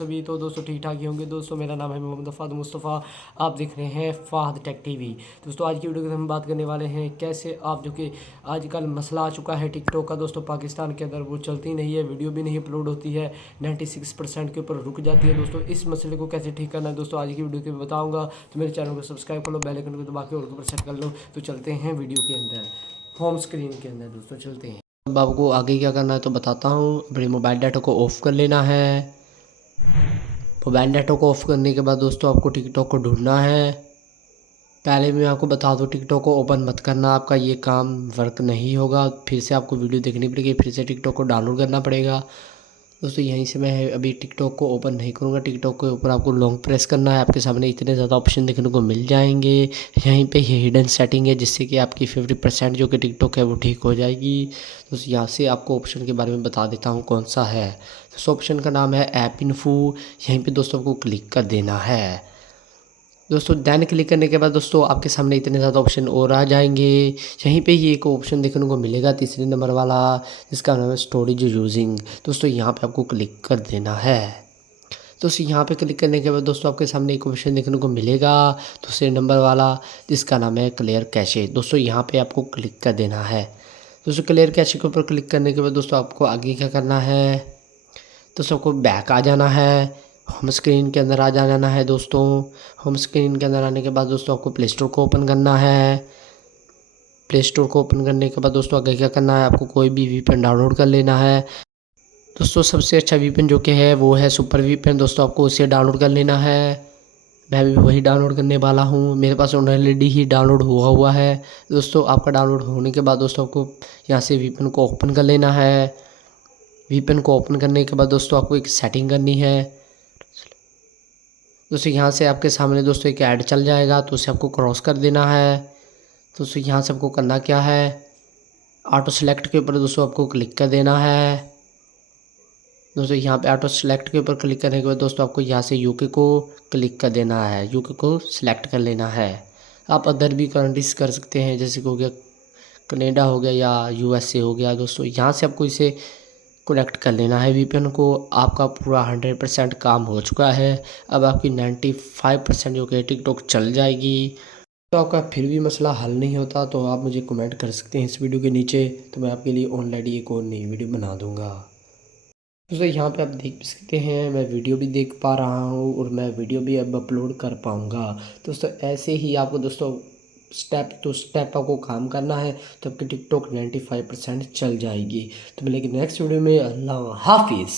सभी तो दोस्तों ठीक ठाक ही होंगे। दोस्तों मेरा नाम है मोहम्मद फ़ाद मुस्तफ़ा, आप देख रहे हैं फ़ाद टेक टीवी। दोस्तों आज की वीडियो के हम बात करने वाले हैं कैसे आप जो कि आजकल मसला आ चुका है टिकटॉक का। दोस्तों पाकिस्तान के अंदर वो चलती नहीं है, वीडियो भी नहीं अपलोड होती है, 96% के ऊपर रुक जाती है। दोस्तों इस मसले को कैसे ठीक करना है दोस्तों आज की वीडियो के बताऊँगा। तो मेरे चैनल को सब्सक्राइब कर लो, बेल आइकन को दबा के ऑल को प्रेस कर लो। तो चलते हैं वीडियो के अंदर, होम स्क्रीन के अंदर दोस्तों चलते हैं। अब आपको आगे क्या करना है तो बताता हूँ। अपने मोबाइल डाटा को ऑफ़ कर लेना है। मोबाइल डाटा को ऑफ़ करने के बाद दोस्तों आपको टिकटॉक को ढूंढना है। पहले मैं आपको बता दूं टिकटॉक को ओपन मत करना, आपका ये काम वर्क नहीं होगा। फिर से आपको वीडियो देखनी पड़ेगी, फिर से टिकटॉक को डाउनलोड करना पड़ेगा। दोस्तों यहीं से मैं अभी टिकटॉक को ओपन नहीं करूँगा। टिकटॉक के ऊपर आपको लॉन्ग प्रेस करना है, आपके सामने इतने ज़्यादा ऑप्शन देखने को मिल जाएंगे। यहीं पे ये हिडन सेटिंग है जिससे कि आपकी 50% जो कि टिकटॉक है वो ठीक हो जाएगी। तो यहाँ से आपको ऑप्शन के बारे में बता देता हूँ कौन सा है। तो ऑप्शन का नाम है ऐप इन्फो। यहीं पे दोस्तों आपको क्लिक कर देना है। दोस्तों दैन क्लिक करने के बाद दोस्तों आपके सामने इतने ज़्यादा ऑप्शन और आ जाएंगे। यहीं पे ये एक ऑप्शन देखने को मिलेगा तीसरे नंबर वाला, जिसका नाम है स्टोरेज यूजिंग। दोस्तों यहाँ पे आपको क्लिक कर देना है। दोस्तों यहाँ पे क्लिक करने के बाद दोस्तों आपके सामने एक ऑप्शन देखने को मिलेगा दूसरे नंबर वाला, जिसका नाम है क्लियर कैशे। दोस्तों यहाँ पे आपको क्लिक कर देना है। दोस्तों क्लियर कैशे के ऊपर क्लिक करने के बाद दोस्तों आपको आगे क्या करना है, दोस्तों आपको बैक आ जाना है, होम स्क्रीन के अंदर आ जाना है। दोस्तों होम स्क्रीन के अंदर आने के बाद दोस्तों आपको प्ले स्टोर को ओपन करना है। प्ले स्टोर को ओपन करने के बाद दोस्तों आगे क्या करना है, आपको कोई भी वीपीएन डाउनलोड कर लेना है। दोस्तों सबसे अच्छा वीपीएन जो कि है वो है सुपर वीपीएन। दोस्तों आपको उसे डाउनलोड कर लेना है। मैं भी वही डाउनलोड करने वाला हूँ, मेरे पास ऑलरेडी ही डाउनलोड हुआ है। दोस्तों आपका डाउनलोड होने के बाद दोस्तों आपको यहाँ से वीपीएन को ओपन कर लेना है। वीपीएन को ओपन करने के बाद दोस्तों आपको एक सेटिंग करनी है। दोस्तों यहाँ से आपके सामने दोस्तों एक ऐड चल जाएगा, तो उसे आपको क्रॉस कर देना है। दोस्तों यहाँ से आपको करना क्या है, ऑटो सेलेक्ट के ऊपर दोस्तों आपको क्लिक कर देना है। दोस्तों यहाँ पे ऑटो सेलेक्ट के ऊपर क्लिक करने के बाद दोस्तों आपको यहाँ से यूके को क्लिक कर देना है, यूके को सिलेक्ट कर लेना है। आप अदर भी कंट्रीज कर सकते हैं, जैसे कि हो गया कनाडा हो गया या यूएसए हो गया। दोस्तों यहाँ से आपको इसे कनेक्ट कर लेना है वीपीएन को। आपका पूरा 100% काम हो चुका है। अब आपकी 95% जो कि टिकटॉक चल जाएगी। तो आपका फिर भी मसला हल नहीं होता तो आप मुझे कमेंट कर सकते हैं इस वीडियो के नीचे, तो मैं आपके लिए ऑलरेडी एक और नई वीडियो बना दूंगा। दोस्तों यहाँ पे आप देख भी सकते हैं मैं वीडियो भी देख पा रहा हूँ और मैं वीडियो भी अब अपलोड कर पाऊँगा। दोस्तों ऐसे ही आपको दोस्तों स्टेप टू स्टेप आपको काम करना है, तो आपकी टिकटॉक 95% चल जाएगी। तो मिलेंगे नेक्स्ट वीडियो में। अल्लाह हाफिज़।